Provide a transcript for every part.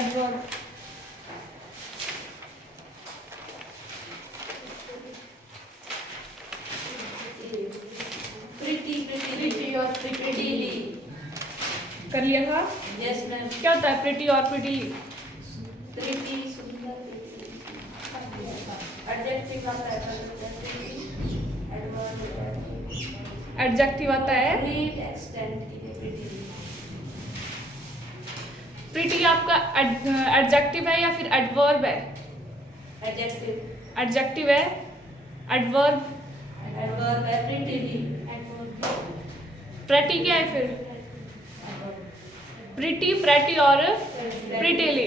Adverb. Pretty और प्रिटीली कर लिया था। Yes ma'am. क्या होता है प्रिटी और प्रिटीली? प्रिटी सुंदर, एडजेक्टिव आता है, एडजेक्टिव आता है। Great extent prettily. प्रिटी आपका एडजेक्टिव है या फिर एडवर्ब है? एडजेक्टिव। एडजेक्टिव है। एडवर्ब? एडवर्ब है प्रिटीली। प्रेटी क्या है फिर? प्रिटी, प्रेटी और प्रिटीली,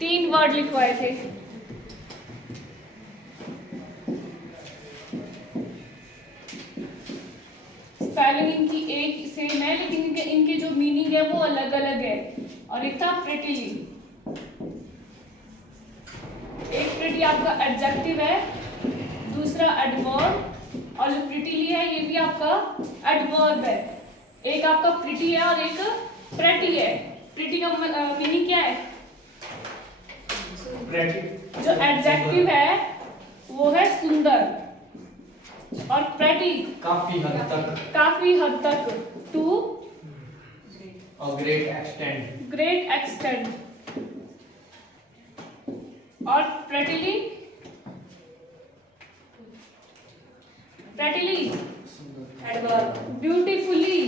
3 वर्ड लिखवाए थे। स्पेलिंग इनकी एक सेम है लेकिन इनके जो मीनिंग है वो अलग अलग है। और एक था प्रिटीली। एक प्रिटी आपका एडजेक्टिव है, दूसरा एडवर्ब, और जो प्रिटीली है ये भी आपका एडवर्ब है। एक आपका प्रिटी है और एक प्रेटी है। प्रिटी का मीनिंग क्या है? जो एडजेक्टिव है वो है सुंदर, और प्रेटी काफी हद तक टू ग्रेट एक्सटेंट। और प्रेटीली एडवर्ब। ब्यूटीफुली,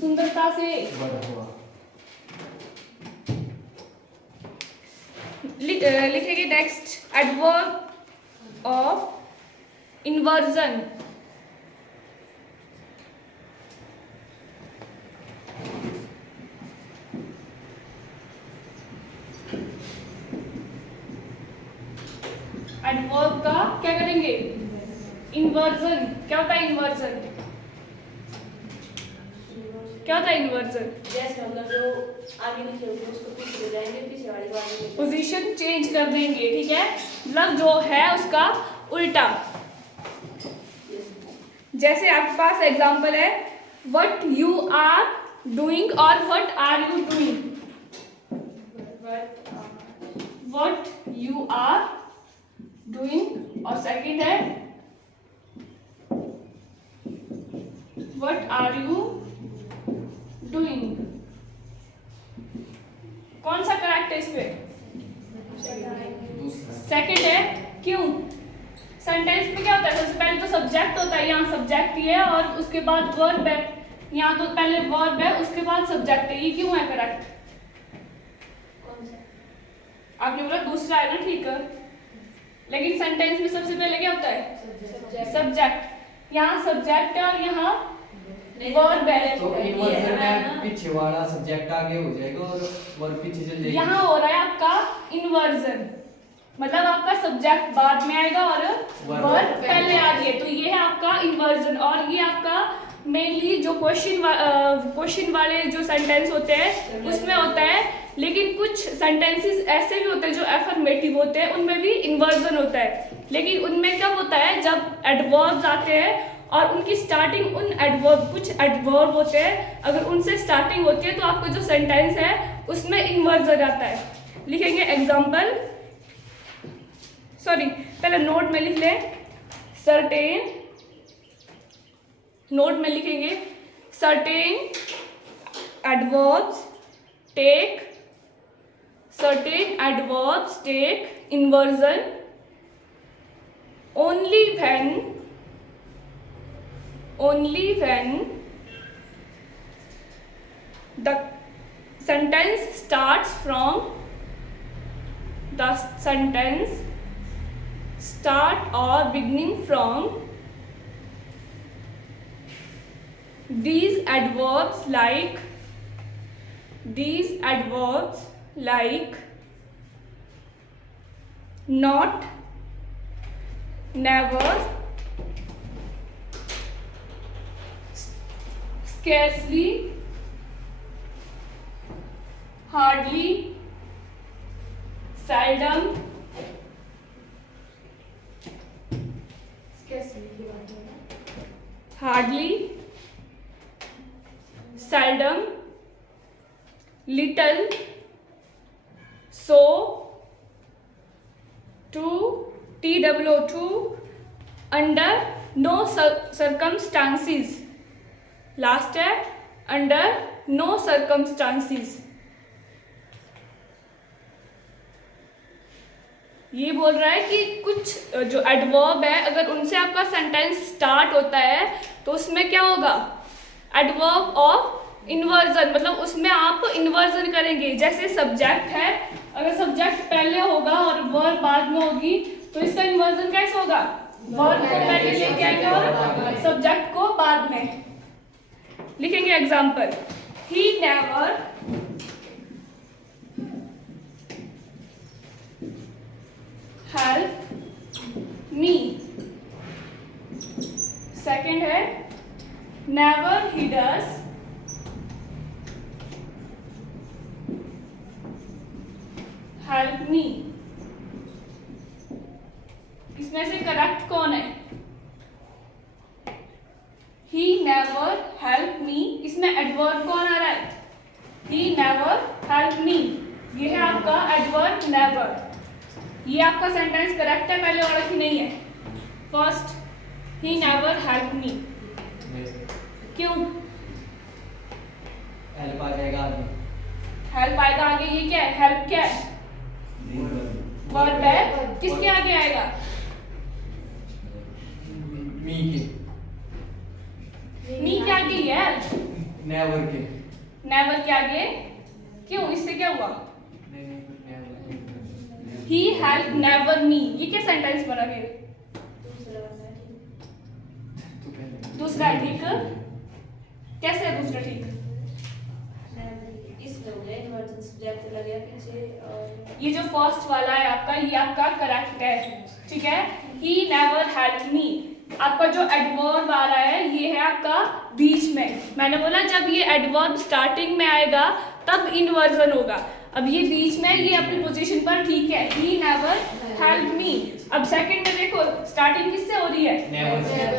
सुंदरता से। लिखेंगे next adverb of inversion. Adverb का क्या करेंगे? इन्वर्जन। क्या होता है इन्वर्जन? क्या होता है इन्वर्जन? यस मतलब जो आगे नीचे होते हैं उसको पीछे ले जाएंगे, पीछे वाली को आगे ले जाएंगे। पोजीशन चेंज कर देंगे, ठीक है? मतलब जो है उसका उल्टा। जैसे आपके पास एग्जांपल है, व्हाट यू आर डूइंग और what are you doing. What you are doing, और सेकंड है व्हाट आर यू डूइंग। कौन सा करेक्ट है इसमें? सेकंड है। क्यों? सेंटेंस में क्या होता है? सबसे पहले तो सब्जेक्ट होता है, यहाँ सब्जेक्ट ही है और उसके बाद वर्ब है। यहाँ तो पहले वर्ब है उसके बाद सब्जेक्ट है। ये क्यों है करेक्ट? कौन सा? आपने बोला दूसरा है ना, ठीक है, लेकिन सेंटेंस में सबसे पहले क्या होता है? सब्जेक्ट। यहाँ सब्जेक्ट है और यहाँ वर्ब है। तो इन्वर्जन में पीछे वाला सब्जेक्ट आगे हो जाएगा और वर्ब पीछे चल जाएगी। यहाँ हो रहा है आपका इन्वर्जन, मतलब आपका सब्जेक्ट बाद में आएगा और वर्ब पहले आ गया, तो ये है आपका इन्वर्जन। और ये आपका मेनली जो क्वेश्चन वाले जो सेंटेंस होते हैं उसमें होता है, लेकिन कुछ सेंटेंसेस ऐसे भी होते हैं जो एफर्मेटिव होते हैं, उनमें भी इन्वर्जन होता है। लेकिन उनमें कब होता है? जब एडवर्ब्स आते हैं और उनकी स्टार्टिंग उन एडवर्ब, कुछ एडवर्ब होते हैं अगर उनसे स्टार्टिंग होती है तो आपका जो सेंटेंस है उसमें इन्वर्जन आता है। लिखेंगे एग्जाम्पल, सॉरी पहले नोट में लिख लें। सर्टेन, नोट में लिखेंगे certain adverbs take, certain adverbs take inversion only when the sentence starts from the sentence start or beginning from these adverbs like not, never, scarcely, hardly, seldom, little, so, to, to, under no circumstances, last है under no circumstances। ये बोल रहा है कि कुछ जो adverb है अगर उनसे आपका सेंटेंस स्टार्ट होता है तो उसमें क्या होगा, एडवर्ब ऑफ इन्वर्जन, मतलब उसमें आप इन्वर्जन करेंगे। जैसे सब्जेक्ट है, अगर सब्जेक्ट पहले होगा और वर्ब बाद में होगी तो इसका इन्वर्जन कैसे होगा, वर्ब को पहले लेके आएंगे और सब्जेक्ट को बाद में। लिखेंगे example, he never help me. Second है never he does help me. इसमें से करेक्ट कौन है, ही नेवर हेल्प मी, इसमें एडवर्ब कौन आ रहा है, ही नेवर हेल्प मी, ये है आपका एडवर्ब नेवर। ये आपका सेंटेंस करेक्ट है पहले वाला कि नहीं है, फर्स्ट ही नेवर हेल्प मी, क्यों, हेल्प आ जाएगा आगे, हेल्प आएगा आगे, ये क्या है, हेल्प क्या है, वर्ब है, किसके आगे आएगा, मी के, मी के आगे है, नेवर के, नेवर के आगे, क्यों, इससे क्या हुआ, ही हेल्प नेवर मी, ये क्या सेंटेंस बना फिर, दूसरा है ठीक, कैसे है दूसरा ठीक, इसमें हो गया इन्वर्जन सब्जेक्ट लग गया पीछे, और ये जो फर्स्ट वाला है आपका, ये आपका करेक्ट है, ठीक है। ही नेवर हेल्प मी, आपका जो एडवर्ब आ रहा है ये है आपका बीच में। मैंने बोला जब ये एडवर्ब स्टार्टिंग में आएगा तब इन्वर्जन होगा, अब ये बीच में, ये अपनी पोजीशन पर ठीक है, ही नेवर हेल्प मी। अब सेकंड में देखो स्टार्टिंग किससे हो रही है,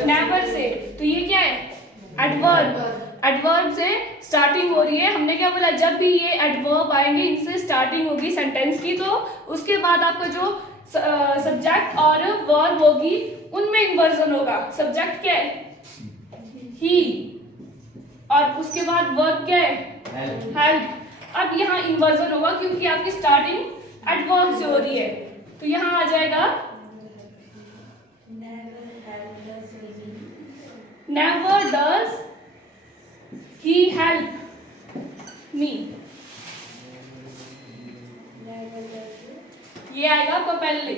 नेवर से, तो ये क्या है, एडवर्ब, एडवर्ब से स्टार्टिंग हो रही है। हमने क्या बोला, जब भी ये एडवर्ब आएंगे इनसे स्टार्टिंग होगी सेंटेंस की, तो उसके बाद आपका जो सब्जेक्ट और वर्ब होगी उनमें इन्वर्जन होगा। सब्जेक्ट क्या है, ही, और उसके बाद वर्ब क्या है, हेल्प। अब यहाँ इन्वर्जन होगा क्योंकि आपकी स्टार्टिंग एडवर्ब से हो रही है, तो यहाँ आ जाएगा never does he help me, ये आएगा आपका पहले,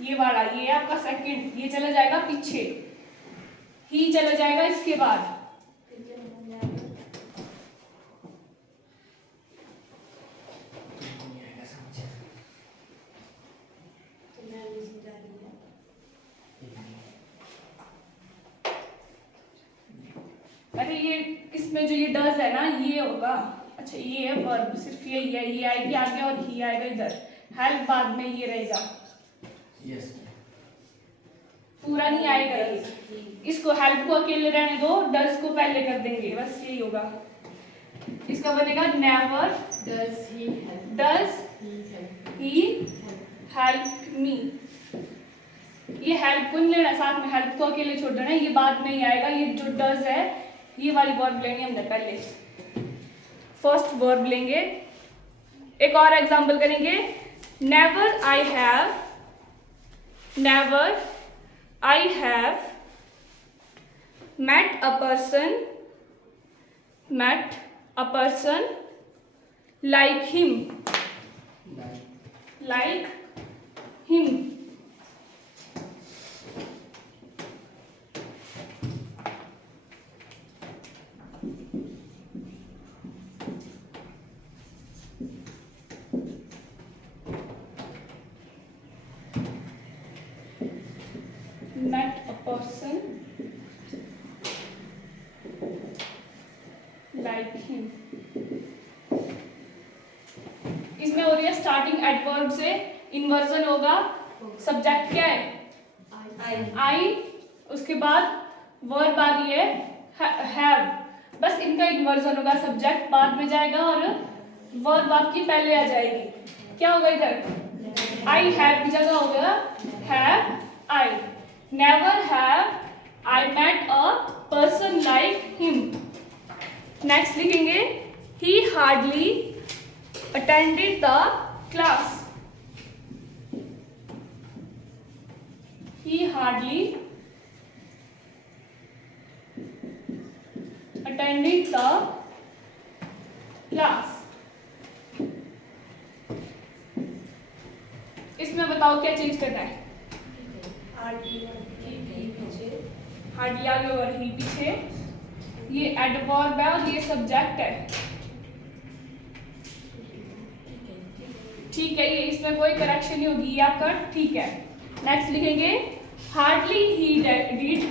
ये वाला, ये आपका सेकंड, ये चला जाएगा पीछे, ही चला जाएगा इसके बाद, अरे ये इसमें जो ये डज है ना ये होगा, अच्छा ये है वर्ब, सिर्फ यही है, ये आएगी आगे और ही आएगा इधर, हेल्प बाद में ये रहेगा, यस, पूरा नहीं आएगा ये, इसको हेल्प को अकेले रहने दो, डज को पहले कर देंगे, बस यही होगा। इसका बनेगा never Does he help? Does he help me. ये हेल्प को नहीं लेना साथ में, हेल्प को अकेले छोड़ देना, ये बाद में ही आएगा, ये जो डज है ये वाली वर्ब लेंगे हमने पहले, फर्स्ट वर्ब लेंगे। एक और एग्जांपल करेंगे, never I have, never I have met a person like him, like him। met a person like him। इसमें हो रही है स्टार्टिंग एडवर्ब से इन्वर्जन होगा, सब्जेक्ट क्या है, आई, उसके बाद वर्ब आ रही है हैव, बस इनका इन्वर्जन होगा, सब्जेक्ट बाद में जाएगा और वर्ब आपकी पहले आ जाएगी। क्या होगा इधर? आई हैव की जगह होगा have I. Never have I met a person like him. Next लिखेंगे he hardly attended the class. He hardly attended the class. इसमें बताओ क्या चेंज करना है? हार्डली आगे और ही पीछे। ये एडवर्ब है और ये सब्जेक्ट है। ठीक है, ये इसमें कोई करेक्शन नहीं होगी, ये आपका ठीक है। नेक्स्ट लिखेंगे hardly he did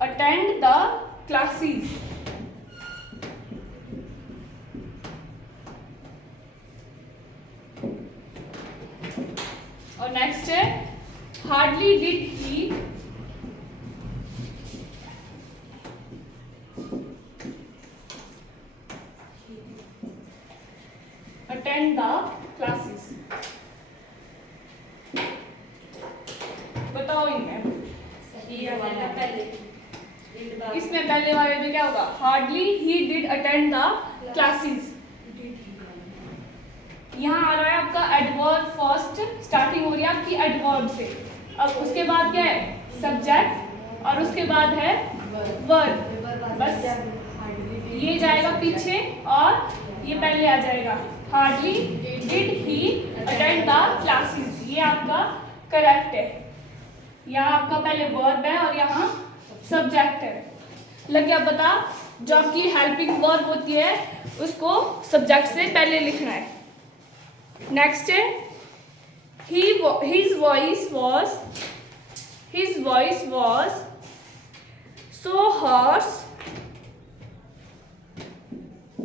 attend the classes. और नेक्स्ट है hardly did he attend the classes. बताओ इनमें। इसमें पहले वाले में क्या होगा? Hardly he did attend the classes. यहाँ आ रहा है आपका एडवर्ब फर्स्ट, स्टार्टिंग हो रही है आपकी एडवर्ब से। अब उसके बाद क्या है? सब्जेक्ट और उसके बाद है वर्ब। बस ये जाएगा पीछे और ये पहले आ जाएगा। Hardly did he attend the classes, ये आपका करेक्ट है। यहाँ आपका पहले वर्ब है और यहाँ सब्जेक्ट है। लग गया पता? जो आपकी हेल्पिंग वर्ब होती है उसको सब्जेक्ट से पहले लिखना है। नेक्स्ट है his voice was so hoarse,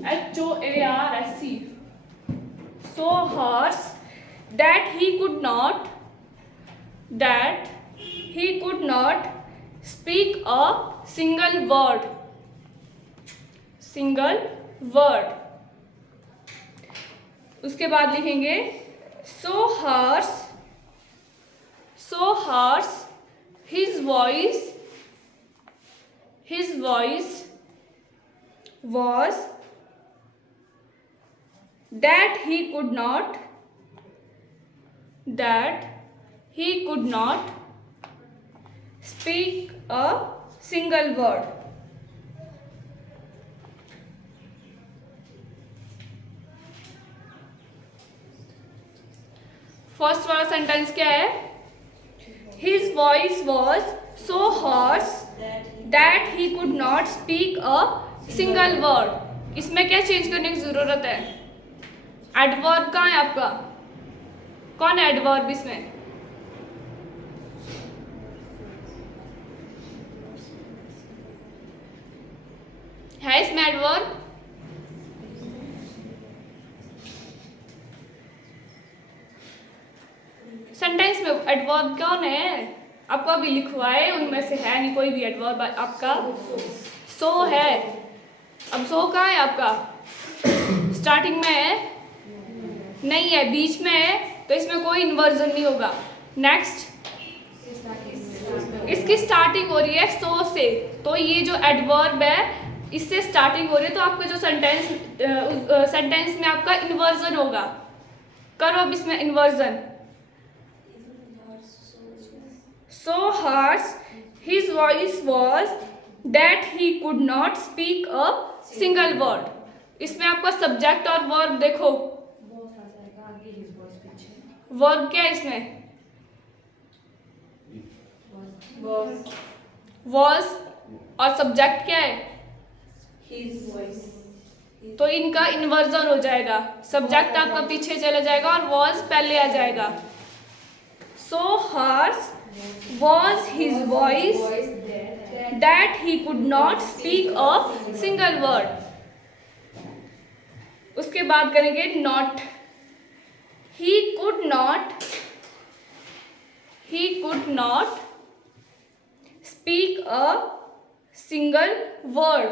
HOARSE, so hoarse that he could not speak a single word. उसके बाद लिखेंगे so hoarse his voice was that he could not speak a single word. First वाला sentence क्या है? His voice was so hoarse that he could not speak a single word. इसमें क्या change करने की जरूरत है? एडवर्ब कहाँ है आपका? कौन है एडवर्ब इसमें? है इसमें एडवर्ब? सेंटेंस में एडवर्ब कौन है? आपको अभी लिखवा है उनमें से है नहीं कोई भी एडवर्ब आपका। सो है। अब सो कहाँ है आपका? स्टार्टिंग में है? नहीं है, बीच में है, तो इसमें कोई इन्वर्जन नहीं होगा। नेक्स्ट, इसकी स्टार्टिंग हो रही है सो से, तो ये जो एडवर्ब है इससे स्टार्टिंग हो रही है, तो आपका जो सेंटेंस में आपका इन्वर्जन होगा। करो अब इसमें inversion. So hoarse his voice was that he could not speak a single word. इसमें आपका सब्जेक्ट और वर्ब देखो। वर्ब क्या है इसमें? was और सब्जेक्ट क्या है? His voice. तो इनका इन्वर्जन हो जाएगा। सब्जेक्ट आपका पीछे चला जाएगा और was पहले आ जाएगा। So hoarse was his voice that he could not speak a single word. उसके बाद करेंगे not. He could not speak a single word.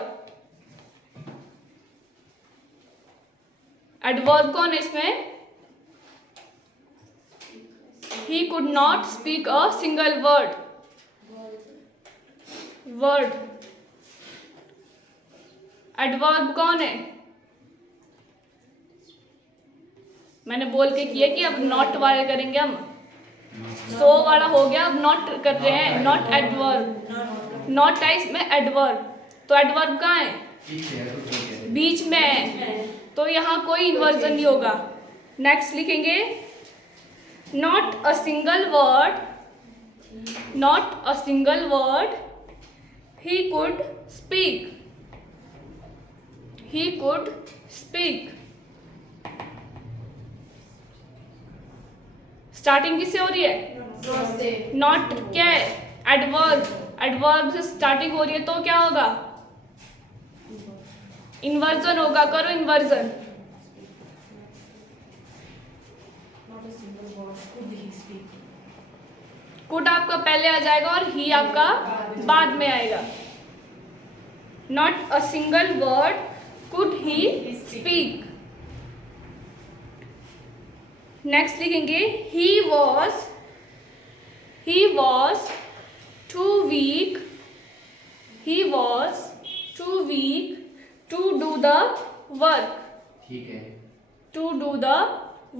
Adverb कौन है इसमें? He could not speak a single word. Adverb कौन है? मैंने बोल के किया कि अब नॉट वाले करेंगे हम। सो वाला हो गया, अब नॉट कर रहे हैं। नॉट एडवर्ब, नॉट है इसमें एडवर्ब। तो एडवर्ब कहाँ है? बीच में है, तो यहाँ कोई इन्वर्जन नहीं होगा। नेक्स्ट लिखेंगे not a single word, not a single word he could speak, he could speak। Starting किससे हो रही है? नॉट क्या है? एडवर्ब। एडवर्ब से स्टार्टिंग हो रही है तो क्या होगा? इन्वर्जन होगा। करो इन्वर्जन। कुड आपका पहले आ जाएगा और ही आपका बाद में आएगा। Not a single word could he speak. Next लिखेंगे he was too weak, he was too weak to do the work. ठीक है, टू डू द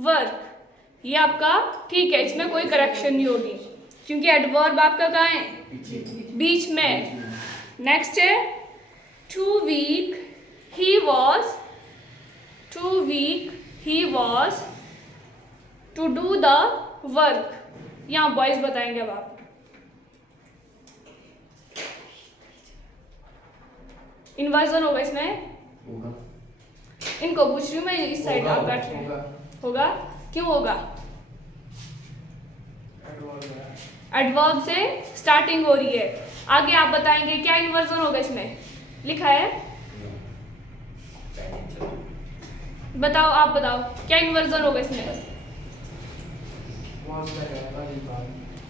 वर्क ये आपका ठीक है, इसमें कोई करेक्शन नहीं होगी क्योंकि एडवर्ब आपका कहाँ है? बीच में। नेक्स्ट है too weak he was, too weak he was to do the work. यहाँ बॉयज बताएंगे अब आप। इन्वर्जन होगा इसमें? होगा। इनको पूछ रही हूँ मैं, इस साइड आप बैठ रहे हैं। होगा। क्यों होगा? एडवर्ब से स्टार्टिंग हो रही है। आगे आप बताएंगे क्या इन्वर्जन होगा इसमें? लिखा है, बताओ, आप बताओ क्या इन्वर्जन होगा इसमें?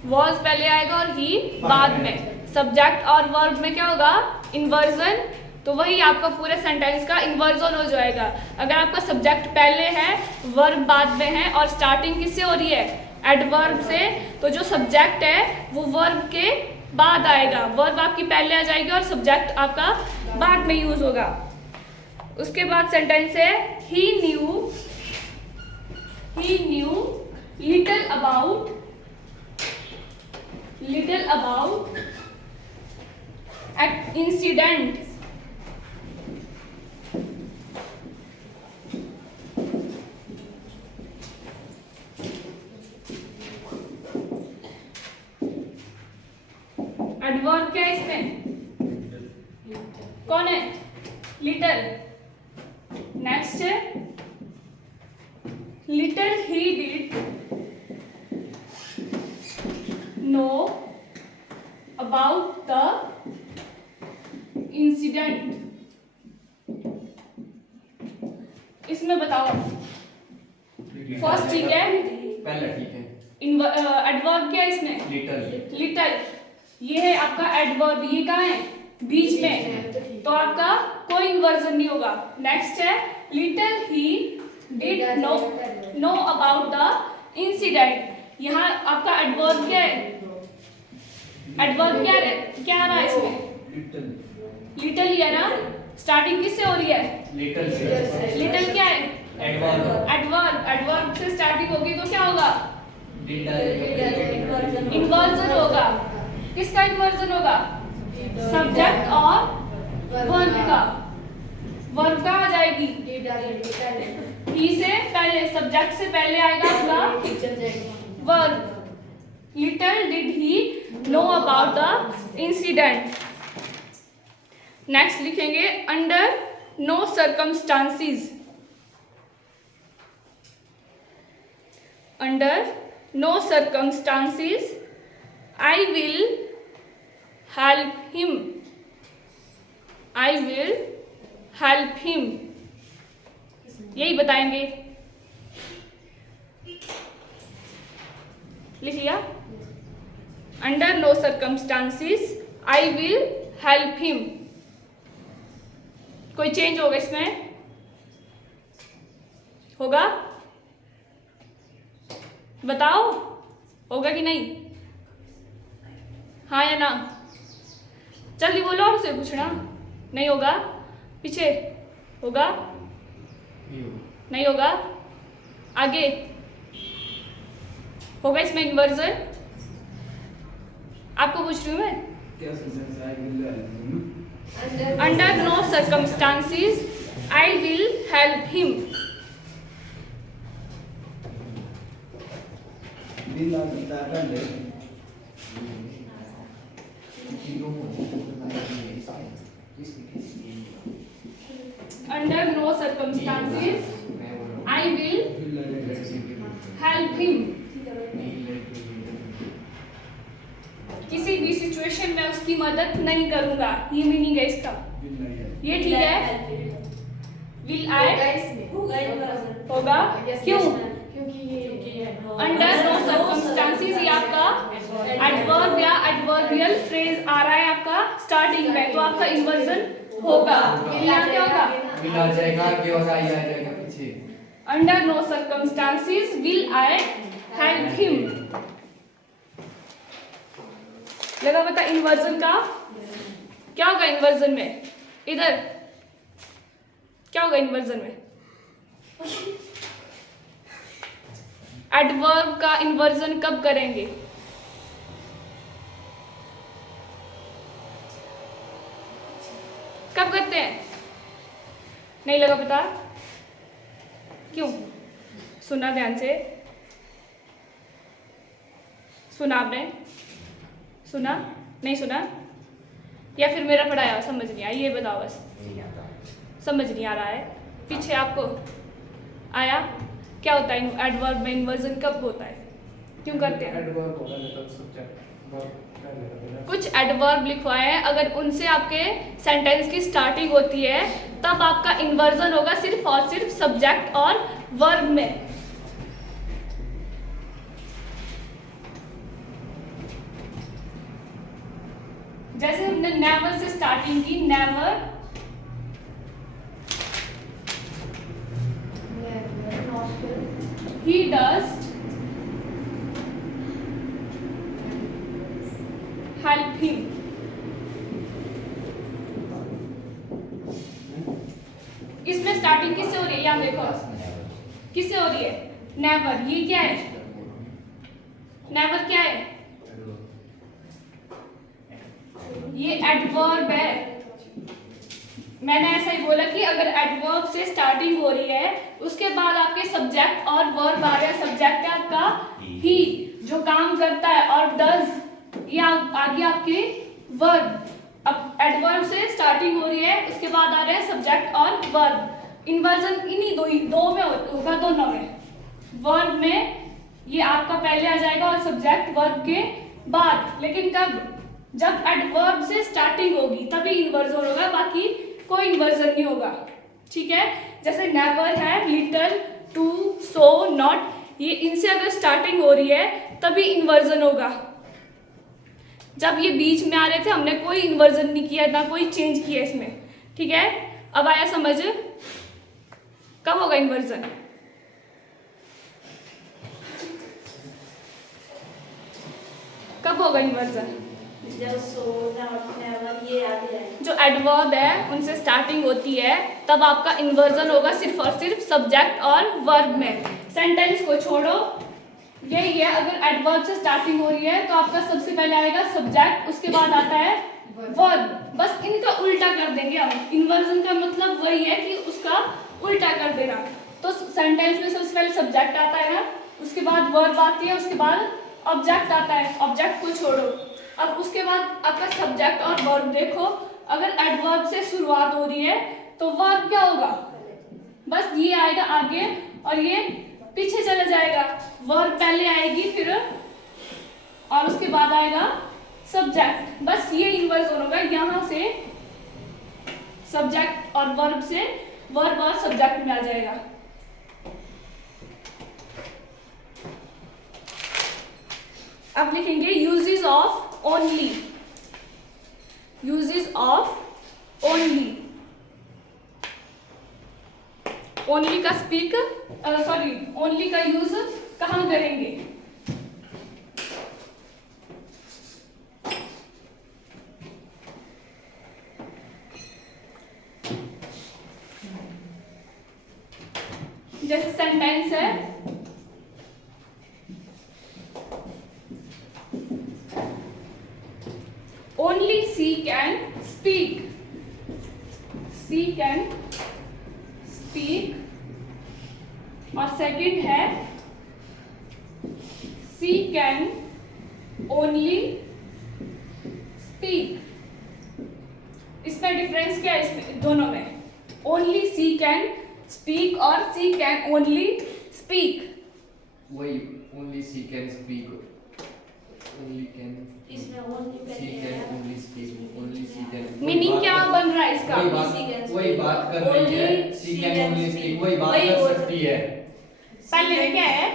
वॉज पहले आएगा और ही बाद में। सब्जेक्ट और वर्ब में क्या होगा? इन्वर्जन। तो वही आपका पूरे सेंटेंस का इन्वर्जन हो जाएगा। अगर आपका सब्जेक्ट पहले है, वर्ब बाद में है और स्टार्टिंग किससे हो रही है? एडवर्ब से, तो जो सब्जेक्ट है वो वर्ब के बाद आएगा। वर्ब आपकी पहले आ जाएगी और सब्जेक्ट आपका बाद में यूज होगा। उसके बाद सेंटेंस है he knew little about an incident. Adverb क्या है इसमें? कौन है? लिटिल। नेक्स्ट है little he did know about the incident. इसमें बताओ। फर्स्ट ठीक है, पहला ठीक है। एडवर्ब क्या है इसमें? लिटिल। ये है आपका एडवर्ब, ये कहाँ है? बीच में, तो आपका कोई इन्वर्जन नहीं होगा। नेक्स्ट है little he did know about the incident. यहाँ आपका एडवर्ब क्या है? एडवर्ब क्या आ रहा है इसमें? लिटिल ही है ना। स्टार्टिंग किससे हो रही है? लिटिल से। लिटिल क्या है? एडवर्ब से स्टार्टिंग होगी तो क्या होगा? इन्वर्जन होगा। किसका इन्वर्जन होगा? सब्जेक्ट और वर्ब का। वर्ब का आ जाएगी ही से पहले, सब्जेक्ट से पहले आएगा आपका verb. Little did he know about the incident. Next लिखेंगे under no circumstances. Under no circumstances I will help him, I will help him। यही बताएंगे। लिख लिया? Under no circumstances I will help him। कोई चेंज होगा इसमें? होगा? बताओ, होगा कि नहीं? हाँ या ना? जल्दी बोलो, और से पूछना। नहीं होगा? पीछे होगा? नहीं होगा? आगे होगा इसमें इन्वर्जन? आपको पूछ रही हूँ मैं। Under no circumstances I will help him. Under no circumstances I will help him. किसी भी सिचुएशन में उसकी मदद नहीं करूंगा, ये मीनिंग है इसका। ये ठीक है? विल आई होगा? क्यों? अंडर नो सर्कमस्टांसिस ये आपका एडवर्ब या एडवर्बियल फ्रेज आ रहा है आपका स्टार्टिंग में, तो आपका इन्वर्जन होगा। यहाँ क्या होगा? विल आ जाएगा, आगे और आई आ जाएगा पीछे। Under no circumstances will I help him. लगा पता इन्वर्जन का? क्या होगा इन्वर्जन में? इधर क्या होगा इन्वर्जन में? एडवर्ब का इन्वर्जन कब करेंगे? कब करते हैं? नहीं लगा पता? क्यों? सुना ध्यान से? सुना आपने? सुना? नहीं सुना? या फिर मेरा पढ़ाया समझ नहीं आया? ये बताओ बस। समझ नहीं आ रहा है? पीछे आपको आया? क्या होता है एडवर्ब में इन्वर्जन कब होता है? क्यों करते हैं? कुछ एडवर्ब लिखवाए हैं, अगर उनसे आपके सेंटेंस की स्टार्टिंग होती है तब आपका इन्वर्जन होगा सिर्फ और सिर्फ सब्जेक्ट और वर्ब में। जैसे हमने नेवर से स्टार्टिंग की, never he does help him। इसमें स्टार्टिंग किससे हो रही है? यहाँ देखो किससे हो रही है? नेवर। ये क्या है? नेवर क्या है? ये एडवर्ब है। मैंने ऐसा ही बोला कि अगर एडवर्ब से स्टार्टिंग हो रही है उसके बाद आपके सब्जेक्ट और वर्ब आ रहे हैं। सब्जेक्ट है आपका ही जो काम करता है, और डज ये आगे आपके वर्ब। अब एडवर्ब से स्टार्टिंग हो रही है, उसके बाद आ रहे हैं सब्जेक्ट और वर्ब। इन्वर्जन इन्हीं दो में होगा, दोनों में। वर्ब में ये आपका पहले आ जाएगा और सब्जेक्ट वर्ब के बाद। लेकिन कब? जब एडवर्ब से स्टार्टिंग होगी तभी इन्वर्जन होगा, बाकी कोई इन्वर्जन नहीं होगा। ठीक है? जैसे नेवर है, लिटिल, टू, सो, नॉट, ये इनसे अगर स्टार्टिंग हो रही है तभी इन्वर्जन होगा। जब ये बीच में आ रहे थे हमने कोई इन्वर्जन नहीं किया, ना कोई चेंज किया इसमें। ठीक है? अब आया समझ? कब होगा इन्वर्जन? कब होगा इन्वर्जन? जो एडवर्ब है उनसे स्टार्टिंग होती है तब आपका इन्वर्जन होगा सिर्फ और सिर्फ सब्जेक्ट और वर्ब में। सेंटेंस को छोड़ो, यही है। अगर एडवर्ब से स्टार्टिंग हो रही है तो आपका सबसे पहले आएगा सब्जेक्ट, उसके बाद आता है वर्ब। बस इनका उल्टा कर देंगे हम। इन्वर्जन का मतलब वही है कि उसका उल्टा कर देना। तो सेंटेंस में सबसे पहले सब्जेक्ट आता है ना, उसके बाद वर्ब आती है, उसके बाद ऑब्जेक्ट आता है। ऑब्जेक्ट को छोड़ो, अब उसके बाद आपका सब्जेक्ट और वर्ब देखो। अगर एडवर्ब से शुरुआत हो रही है तो वर्ब क्या होगा? बस ये आएगा आगे और ये पीछे चला जाएगा। वर्ब पहले आएगी फिर और उसके बाद आएगा सब्जेक्ट। बस ये इन्वर्जन होगा। यहाँ से सब्जेक्ट और वर्ब से वर्ब और सब्जेक्ट में आ जाएगा। अब लिखेंगे uses of only. Uses of only. Only का स्पीक सॉरी ओनली का यूज कहाँ करेंगे? जैसे सेंटेंस है only she can speak, she can speak, और सेकंड है सी कैन ओनली स्पीक। इसमें डिफरेंस क्या है इसमें दोनों में? ओनली सी कैन स्पीक और सी कैन ओनली स्पीक। वही only she can speak, only can इसमें only सी पहले कैन है। Only speak, only she can. Meaning क्या बन रहा है इसका? वही बात कर रही है, सी कैन ओनली स्पीक वही बात कर सकती है। पहले में क्या है?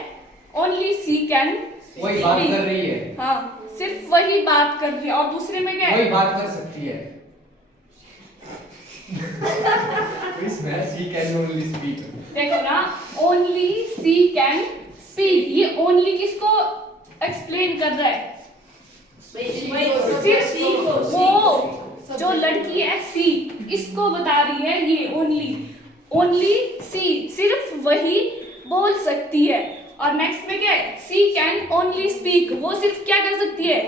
ओनली सी कैन वही बात कर रही है, हाँ सिर्फ वही बात कर रही है, और दूसरे में क्या है? वही बात कर सकती है। इसमें सी कैन ओनली स्पीक। देखो ना, ओनली सी कैन स्पीक, ये ओनली किसको एक्सप्लेन कर रहा है? सिर्फ वो जो लड़की है सी, इसको बता रही है ये ओनली। ओनली सी सिर्फ वही बोल सकती है। और नेक्स्ट में क्या है? सी कैन ओनली स्पीक, वो सिर्फ क्या कर सकती है?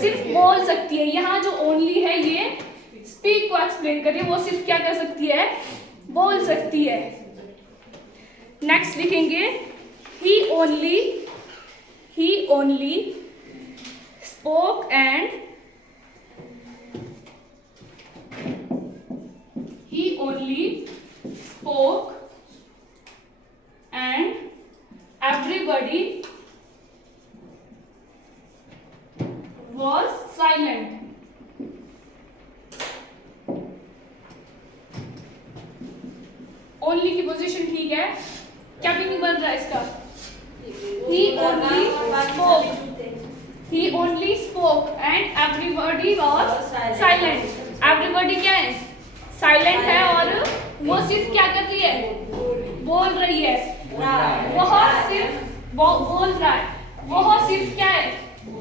सिर्फ बोल सकती है। यहाँ जो ओनली है ये स्पीक को एक्सप्लेन कर रही है, वो सिर्फ क्या कर सकती है? बोल सकती है। नेक्स्ट लिखेंगे he only spoke and everybody was silent. Only की पोजीशन ठीक है, क्या मीनिंग बन रहा है इसका? He only spoke and everybody was silent. Everybody क्या है? Silent है, और वो सिर्फ क्या कर रही है? बोल रही है। वह सिर्फ बोल रहा है। वह सिर्फ क्या है?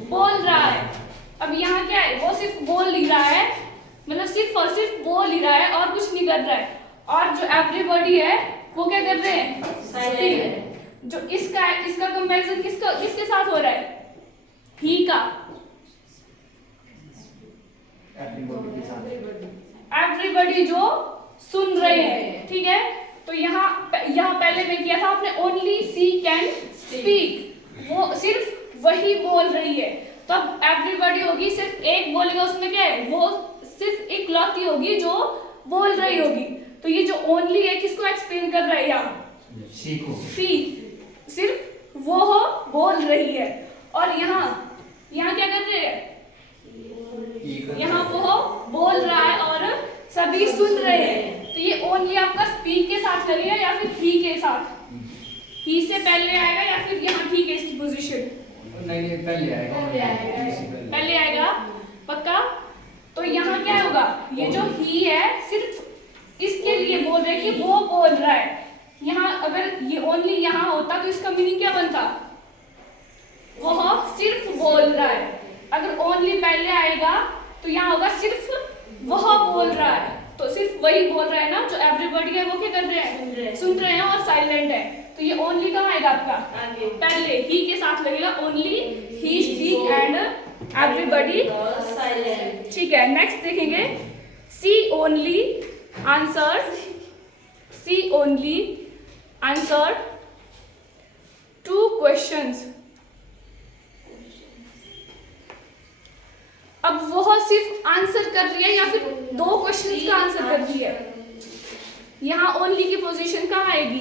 बोल रहा है। अब यहाँ क्या है? वो सिर्फ बोल ही रहा है, मतलब सिर्फ और सिर्फ बोल ही रहा है और कुछ नहीं कर रहा है। और जो एवरीबॉडी है वो क्या कर रहे हैं? Speak। जो इसका कंपैरिजन किसके साथ हो रहा है? ही का। एवरीबॉडी जो सुन रहे हैं, ठीक है। तो यहाँ पहले में किया था आपने ओनली सी कैन स्पीक, वो सिर्फ वही बोल रही है। तो अब एवरीबॉडी होगी, सिर्फ एक बोलेगा, उसमें क्या है? वो सिर्फ एक लौती होगी जो बोल रही होगी। तो ये जो ओनली है किसको एक्सप्लेन कर रहा है? यहाँ सी को। सी सिर्फ वो बोल रही है। और यहाँ क्या कर रहे हैं? यहाँ वो बोल रहा है और सभी सुन रहे हैं। तो ये ओनली आपका स्पीक के साथ लगेगा या फिर ही के साथ? ही से पहले आएगा या फिर यहाँ ठीक है इसकी पोजीशन? नहीं, पहले आएगा पक्का। तो यहाँ क्या होगा? ये जो ही है सिर्फ इसके लिए बोल रहे कि वो बोल रहा है। यहाँ अगर ये ओनली यहाँ होता तो इसका मीनिंग क्या बनता? वह सिर्फ बोल रहा है। अगर ओनली पहले आएगा तो यहाँ होगा सिर्फ वह बोल रहा है। तो सिर्फ वही बोल रहा है ना, जो एवरीबॉडी है वो क्या कर रहे हैं? सुन रहे हैं और साइलेंट है। तो ये ओनली कहाँ आएगा आपका? पहले ही के साथ लगेगा। Only he speak and everybody silent. ठीक है, नेक्स्ट देखेंगे सी ओनली आंसर्ड 2 questions। अब वो सिर्फ आंसर कर रही है या फिर 2 क्वेश्चंस का आंसर कर रही है? यहाँ ओनली की पोजीशन कहाँ आएगी?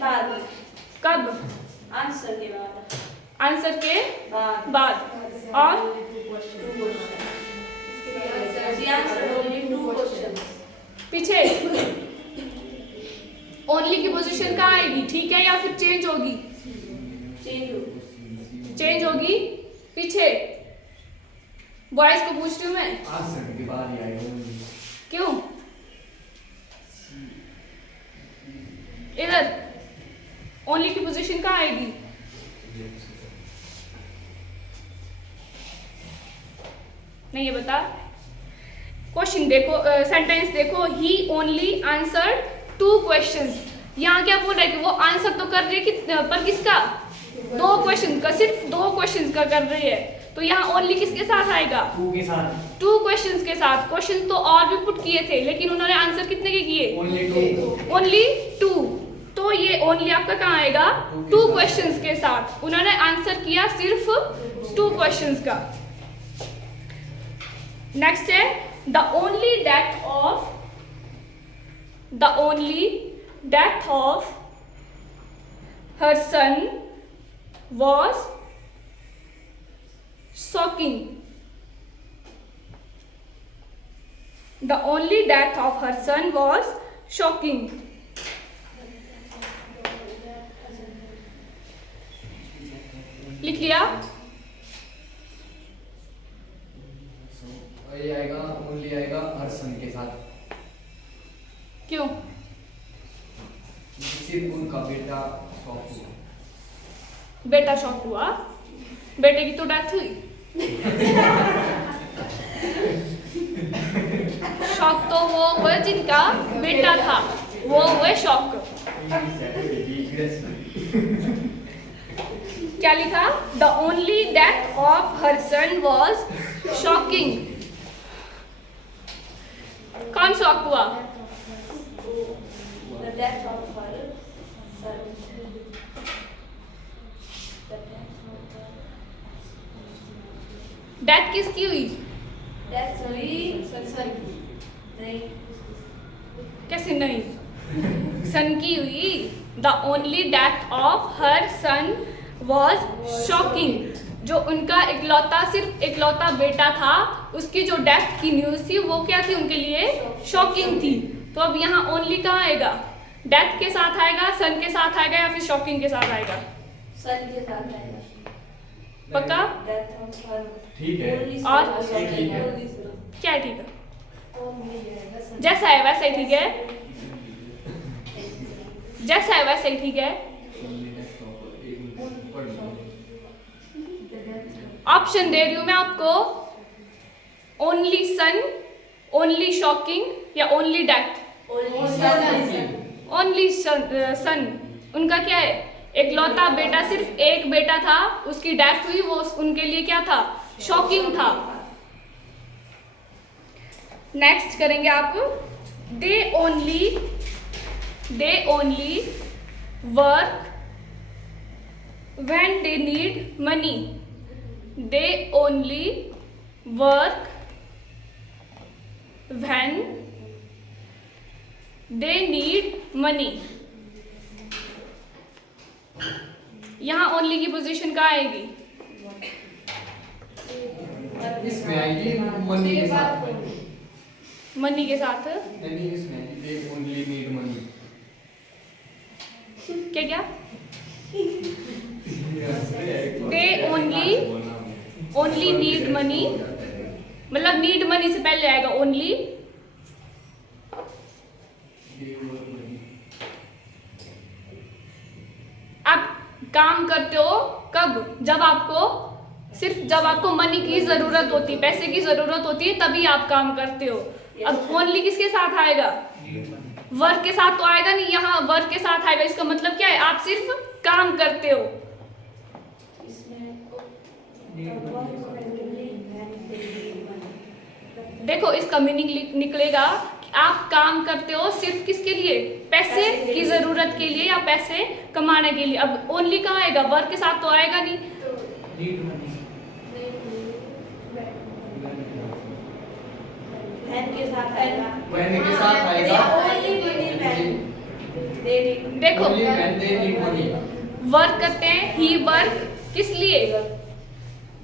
बाद। कब? आंसर के बाद। आंसर के बाद। और पीछे ओनली की पोजीशन कहाँ आएगी? ठीक है, या फिर चेंज होगी? चेंज होगी। पीछे बॉयज को पूछ रही हूँ मैं। आंसर के बाद ही आएगा। क्यों? इधर ओनली की पोजीशन कहाँ आएगी? नहीं, ये बता। क्वेश्चन देखो, सेंटेंस देखो, ही ओनली आंसर्ड 2 क्वेश्चंस। यहाँ क्या बोल रहा है कि वो आंसर तो कर रही है कि पर किसका? 2 क्वेश्चन का, सिर्फ 2 क्वेश्चन का कर रही है। तो यहाँ ओनली किसके साथ आएगा? 2 के साथ, 2 क्वेश्चंस के साथ। क्वेश्चन तो और भी पुट किए थे, लेकिन उन्होंने आंसर कितने के किए? ओनली 2। तो ये ओनली आपका कहाँ आएगा? 2 क्वेश्चंस के साथ। उन्होंने आंसर किया सिर्फ 2 क्वेश्चंस का। नेक्स्ट है the only death of her son was shocking. The only death of her son was shocking. लिख लिया? ये आएगा, ओनली आएगा हर सन के साथ। क्यों? सिर्फ उनका बेटा शॉक हुआ। बेटा शॉक हुआ? बेटे की तो डेथ हुई। शॉक तो वो हुआ जिनका बेटा था, वो हुए शॉक। क्या लिखा? The only death of her son was shocking. कौन शॉक हुआ? The death of her son. डेथ किसकी हुई? Death हुई son की। नहीं, कैसे नहीं? सन की हुई। The only death of her son was shocking. जो उनका सिर्फ इकलौता बेटा था, उसकी जो डेथ की न्यूज थी वो क्या थी उनके लिए? शॉकिंग थी। तो अब यहाँ ओनली कहाँ आएगा? डेथ के साथ आएगा, सन के साथ आएगा, या फिर शॉकिंग के साथ आएगा? son के साथ आएगा। पक्का? Death of her ठीक है। only son और? was ठीक है। only son. क्या है ठीक है? Only है, son. जैसा है वैसा ही ठीक है। जैसा है वैसा ही ठीक है। ऑप्शन दे रही हूं मैं आपको, ओनली सन, ओनली शॉकिंग या only death. Only son. Only son. उनका क्या है? इकलौता बेटा, सिर्फ एक बेटा था, उसकी डेथ हुई, वो उनके लिए क्या था? शॉकिंग था। नेक्स्ट करेंगे आप, they only work when they need money. They only work when they need money. यहाँ ओनली की पोजीशन कहाँ आएगी? इसमें आएगी मनी के साथ। मनी के साथ? नहीं, इसमें आएगी दे ओनली नीड मनी। क्या? दे ओनली नीड मनी, मतलब नीड मनी से पहले आएगा ओनली। आप काम करते हो कब? जब आपको मनी की जरूरत होती है, पैसे की जरूरत होती है, तभी आप काम करते हो। अब ओनली किसके साथ आएगा? वर्क के साथ तो आएगा नहीं, यहाँ वर्क के साथ आएगा। इसका मतलब क्या है? आप सिर्फ काम करते हो। देखो, इसका मीनिंग निकलेगा कि आप काम करते हो सिर्फ किसके लिए? पैसे की जरूरत के लिए या पैसे कमाने के लिए। अब ओनली कहाँ आएगा? वर्क के साथ तो आएगा नहीं। When के साथ आएगा। When के साथ आएगा। Only when they need. देखो, Only when they need money। Work करते हैं, ही वर्क किस लिए?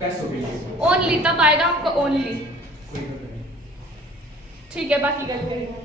पैसों के लिए। ओनली तब आएगा आपका ओनली। ठीक है, बाकी गल करेंगे।